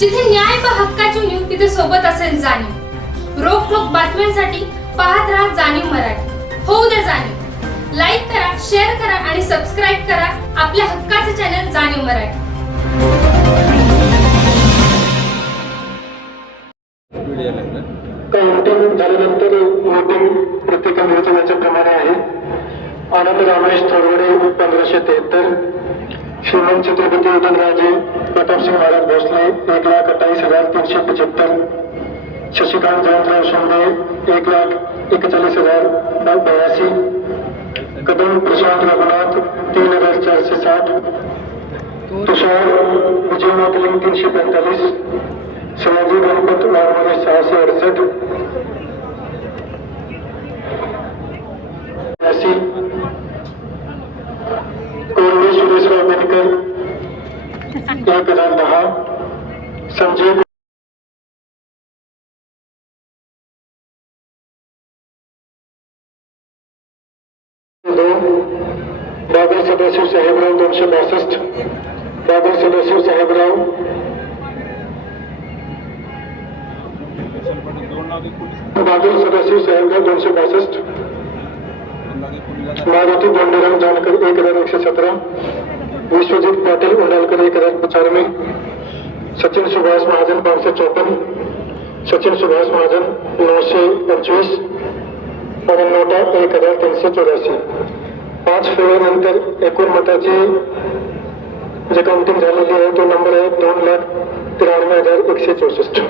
जिथे न्याय पहा हक्काची नीव तिथे सोबत असेल जाणीव. रोखोक बातम्यांसाठी पाहत राहा जाणीव मराठी. होऊ द्या जाणीव. लाईक करा शेअर करा आणि सबस्क्राईब करा आपल्या हक्काचे चॅनल जाणीव मराठी. झाल्यानंतर वोटिंग प्रत्येक प्रमाणे आहे. आनंद रामेश थोरवडे पंधराशे तेहत्तर. श्रीमंत छत्रपती उदयनराजे प्रतापसिंग महाराज भोसले एक लाख अठ्ठावीस हजार तीनशे पचहत्तर शशिकांत जयंतराव शिंदे एक लाख एकेचाळीस हजार बयासी कदम प्रशांत रघुनाथ तीन हजार चारशे साठ. तुषार विजय मातलिंग तीनशे पंचेचाळीस संभाजी गणपत वाघमारे कोल्हे सुरेशराव एक हजार दहा संजय दादा सदाशिव साहेबराव दोनशे बासष्ट दादा सदाशिव साहेबराव दादा सदाशिव साहेबराव दोनशे बासष्ट. मारुती दोंडराम जानकर एक हजार एकशे सतरा. विश्वजित पाटील उंडालकर एक हजार पंचानवे सचिन सुभाष महाजन पाचशे चौपन्न. सचिन सुभाष महाजन नऊशे पंचवीस. आणि नोटा एक हजार तीनशे चौऱ्याऐंशी. पाच फेरीनंतर एकूण मताची जे काउंटिंग झालेली आहे तो नंबर आहे दोन लाख त्र्याण्णव हजार एकशे चौसष्ट.